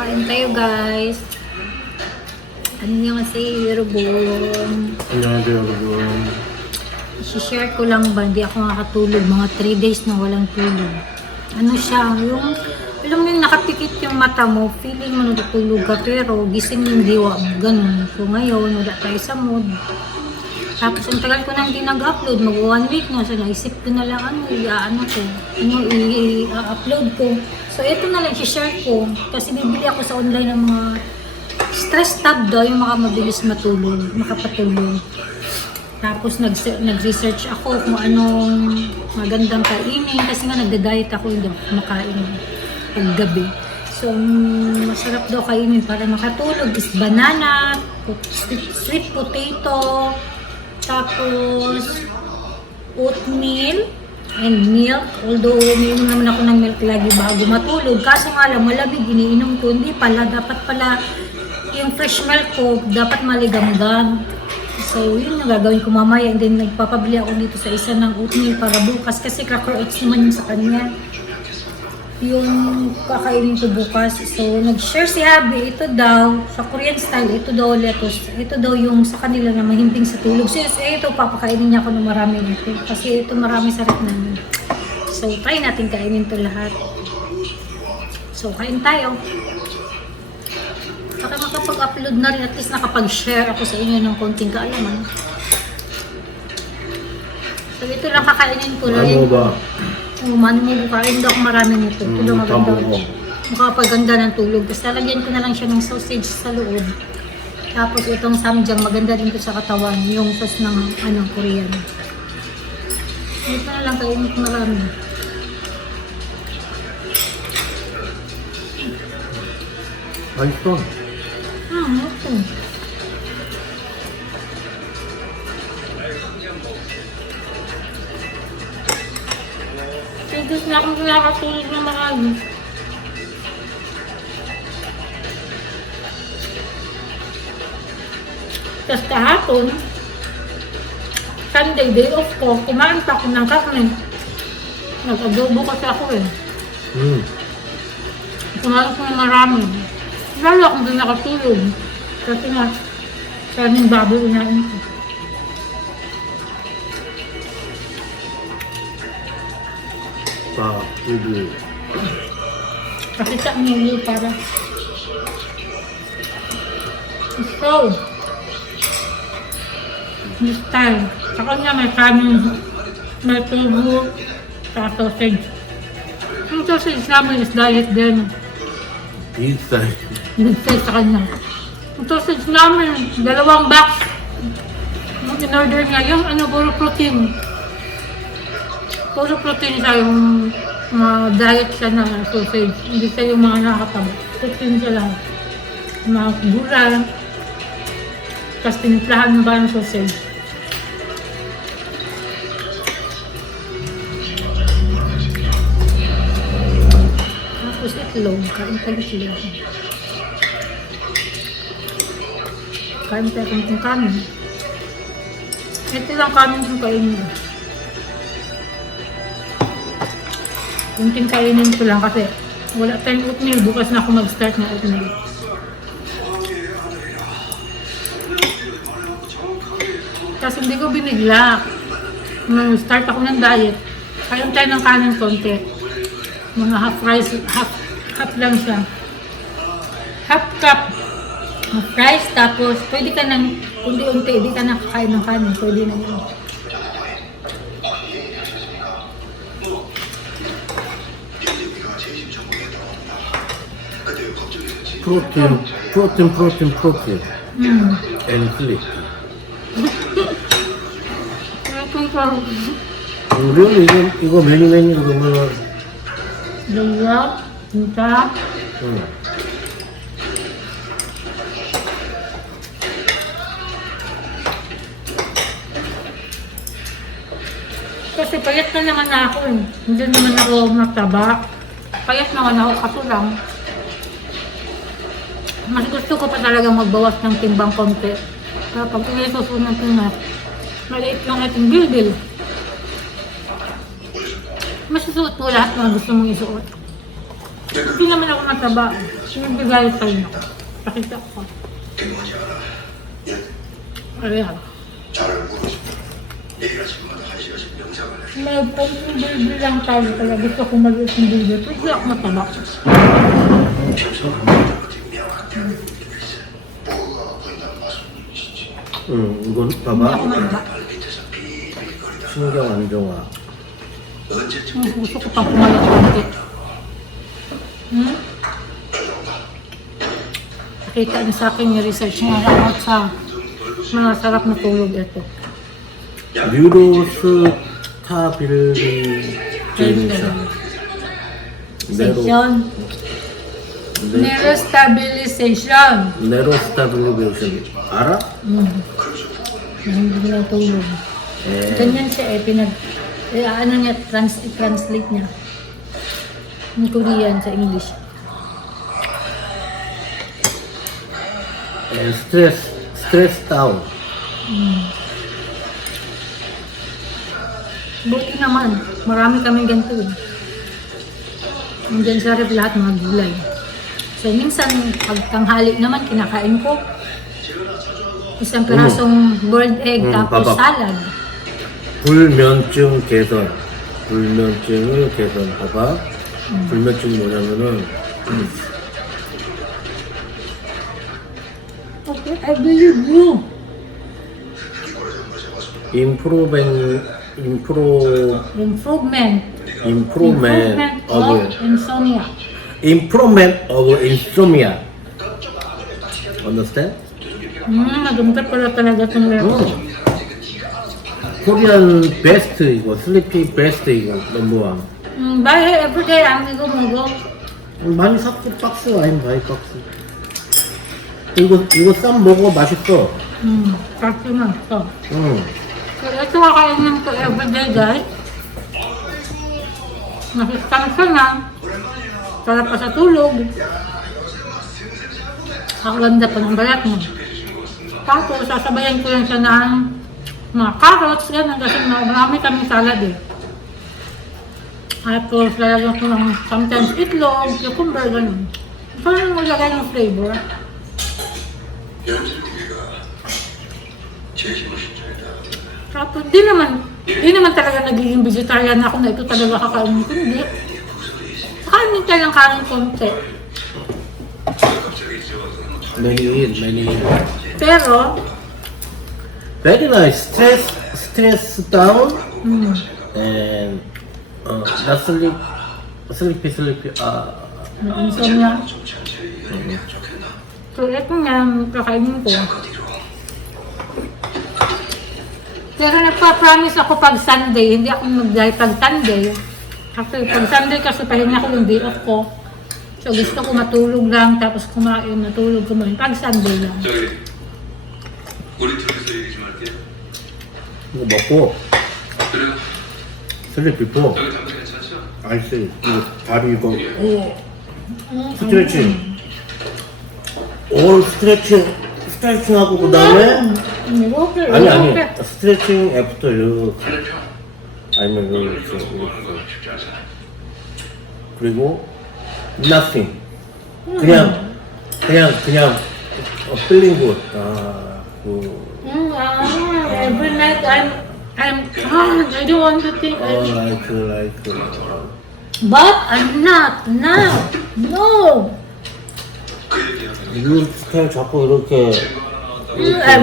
Kain tayo guys. 안녕하세요 여러분. 안녕하세요 여러분. I-share ko lang ba, hindi ako makatulog. Mga 3 days na walang tulog. Ano siya, yung alam mo yung nakapikit yung mata mo, feeling mo natutulog ka pero gising yung diwa mo, ganun. So ngayon, wala tayo sa mood. Tapos ang tagal ko nang hindi nag-upload, mag 1 week na. So naisip ko na lang i-upload ko. So ito na lang, i-share ko. Kasi bibili ako sa online ng mga stress tab daw, yung mabilis matulog, makapatulog. Tapos nag-research ako kung anong magandang kainin. Kasi nga nagda-diet ako, hindi ako kumakain paggabi. So masarap daw kainin para makatulog is banana, sweet potato, tapos oatmeal and milk. Although umiinom naman ako ng milk lagi bago matulog. Kaso nga lang, malamig iniinom ko. Hindi pala, dapat pala yung fresh milk ko, dapat maligamgam. So yun yung gagawin ko mamaya. And then nagpapabili ako dito sa isa ng oatmeal para bukas. Kasi cracker oats naman yung sa kanya. Yung kakainin ko bukas. So nag-share si Abby, ito daw sa Korean style, ito daw lettuce, ito daw yung sa kanila na mahimping sa tulog. So ito papakainin niya ako ng marami nito kasi ito marami sa rep namin. So try natin kainin to lahat. So kain tayo. Saka makapag-upload na rin, at least nakapag-share ako sa inyo ng konting kaalaman. So ito lang kakainin ko lang. Ano ba? Mano mo bukain daw ako marami nito. Ito daw maganda. Makapaganda ng tulog. Tapos lalagyan ko na lang siya ng sausage sa loob. Tapos itong samjang, maganda din to sa katawan. Yung sauce ng Korean. Ito na lang kainin ko marami. Ayos to. Ito. Gusto na akong nakatulog na marami. Tapos kahapon, Sunday, day off ko, kumain pa ako ng karne. Nag-adobo kasi ako eh. Kumain ko ng marami. Lalo akong din nakatulog. Kasi nga, kaning baboy unahin ko. Ubi. Kasi sa menu para so this time sa kanya may kanin, may tubo, sa sausage. Yung sausage namin is diet din. Pizza. Nag-say sa kanya. Yung sausage namin, 2 box. Yung in-order niya, yung puro protein. Puro protein siya, yung diet siya na sausage. Hindi siya yung mga nakataba. Protein siya lang. Mga gulay. Tapos tinimplahan mo ba ng sausage? Tapos itlog. Kain tayo itlog. Kain tayo kung kanin. Ito lang kanin kung kainin mo. Kunting kainin ko lang kasi wala tayong oatmeal. Bukas na ako mag-start ng oatmeal. Kasi hindi ko binigla. Start ako ng diet. Kain tayo ng kanin konti. Mga half lang siya. Half cup of rice. Tapos pwede ka ng unti-unti. Hindi ka nakakain ng kanin. Pwede na yun. Protein. And flesh. Really? 이거 메뉴로 보면 Lula, minta. Kasi payat na naman ako eh. Hindi naman ako mataba. Payat naman ako kaso lang. Mas gusto ko pa talagang magbawas ng timbang konti. Kaya pag susunod ko na, maliit lang ating bilbil. Masusuot mo lahat ng gusto mong isuot. Hindi naman ako mataba. Sinibigay pa rin ako. Pakita ko. Ayan. May pong bilbil lang tayo kaya gusto ko maliit ng bilbil. Pero hindi ako mataba. 이건 Hindi 봐봐. ako mataba. 신경 안 좋아. Gusto ko pang pumayat konti. Nakita niyo sa akin yung research nga about sa mga sarap na tulog ito. 뉴로스타빌리제이션. Session. Neurostabilization. 네로스타빌리제이션. 알아? Hindi na tulog. Ganyan siya ano niya, translate niya. Yung Korean sa English. 스트레스 다운. Buti naman, marami kaming ganito eh. Nandiyan sa ref lahat mga gulay. So minsan, pag tanghali naman, kinakain ko isang pirasong boiled egg tapos babak. salad. 불면증 개선. 불면증을 개선. 봐봐. 불면증이 뭐냐면은 Okay, I believe you. improvement Improvement of insomnia. insomnia. Understand? Nagumkat pala talaga itong level. Korean best 이거, sleepy best 이거 넘버원. Dahil everyday ang igo-mugo. 많이 샀어 박스 아니면 많이 박스. 이거 쌈 먹어 맛있어. Kasi na ito. 응. So ito kakainin ko everyday guys. Nasistansya na. Sarap pa sa tulog. Ang ganda pa ng balat mo. Tapos sasabayan ko lang siya ng mga carrots, gano'n kasi marami kaming salad eh. Tapos lalagyan ko ng sometimes itlog, cucumber, gano'n. Gusto nang maglagay ng flavor. Tapos di naman talaga nagiging vegetarian ako na ito talaga kakainin ko, hindi. Kakainin tayo ng kanin konti. many. Pero, Very nice. Stress down and not sleepy. insomnia. So ito nga, kakainin ko. Pero nagpa-promise ako pag Sunday, hindi ako mag-diet pag Sunday. Kasi pag Sunday kasi pahinga ko yung day off ko. So gusto ko matulog lang, tapos kumain, matulog, kumain. Pag Sunday lang. 저기 우리 둘이서 얘기 좀 할게. 이거 먹고 그래요. sleep before. 여기 담배 괜찮죠? 아이스 이거 다리 이거 오. 스트레칭. 올 스트레칭 하고 그 다음에 이렇게, 아니 이렇게. 스트레칭 애프터 이렇게 반대표. 아니면 이런 이렇게 거 하는 거 쉽지 않잖아. 그리고 nothing 그냥 feeling good Every night I'm calm. I don't want to think. like But I'm not now. No. 그 얘기하면 이거 스타일 자꾸 이렇게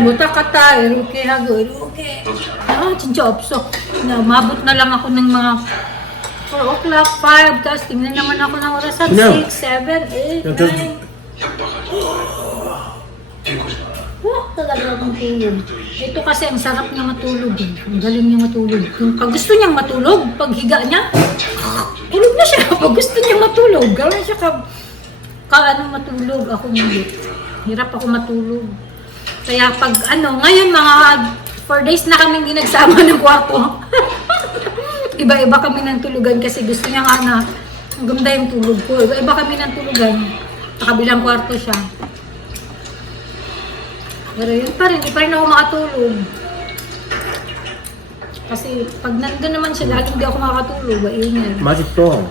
Buta-kata, iruke hago, iruke. 진짜 없어. Mabot na lang ako ng mga 4 o'clock, 5, tapos tingnan naman ako ng oras at 그냥- 6, 7, 8, 그냥 저- 9. 비꼬지. Talaga akong tulog. Ito kasi ang sarap niya matulog. Ang galing niya matulog. Yung pag gusto niyang matulog, pag higa niya, tulog na siya. Pag gusto niyang matulog, gawin siya ano matulog. Ako hindi. Hirap ako matulog. Kaya pag ngayon mga 4 days na kami hindi nagsama ng kwarto. Iba-iba kami ng tulugan kasi gusto niya nga na ang ganda yung tulog ko. Iba-iba kami ng tulugan. Sa kabilang kwarto siya. Pero yun pa rin, di pa rin ako makatulog. Kasi pag nandun naman siya, lalo hindi ako makatulog. Ingay. 맛있어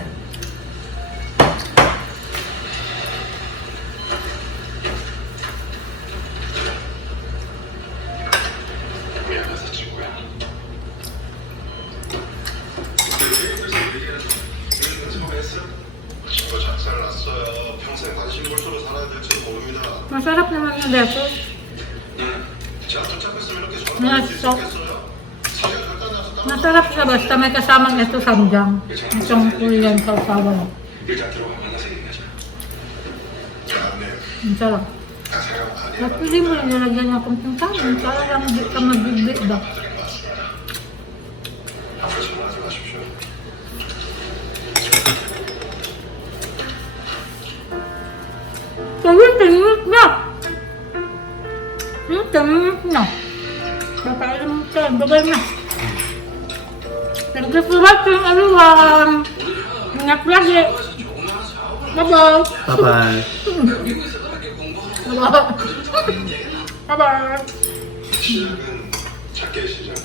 왔어요. 평생 관심물소로 살아야 될지도 모릅니다. Masarap naman yung lettuce. 제가 도착했으면 이렇게 Yes, 전화할 수 so- 있었겠어요. 사실 절단 나서 따로 Masarap siya basta may kasamang ito samjang. Itong Korean sausawan. 일단 들어가 만나서 얘기하자. 네. Ang sarap. 제가 많이 At hindi mo nilagyan ng kunting kanin para lang di ka mabigbi ba? 앞으로 전화하지 마십시오. Tingin na! 10 na. Papailan mo siya. Bagay na. Nagkasulat yung aluwang. Ingat lagi. Bye-bye. Bye-bye. Bye-bye. Bye-bye. 시작은 작게 시작하자.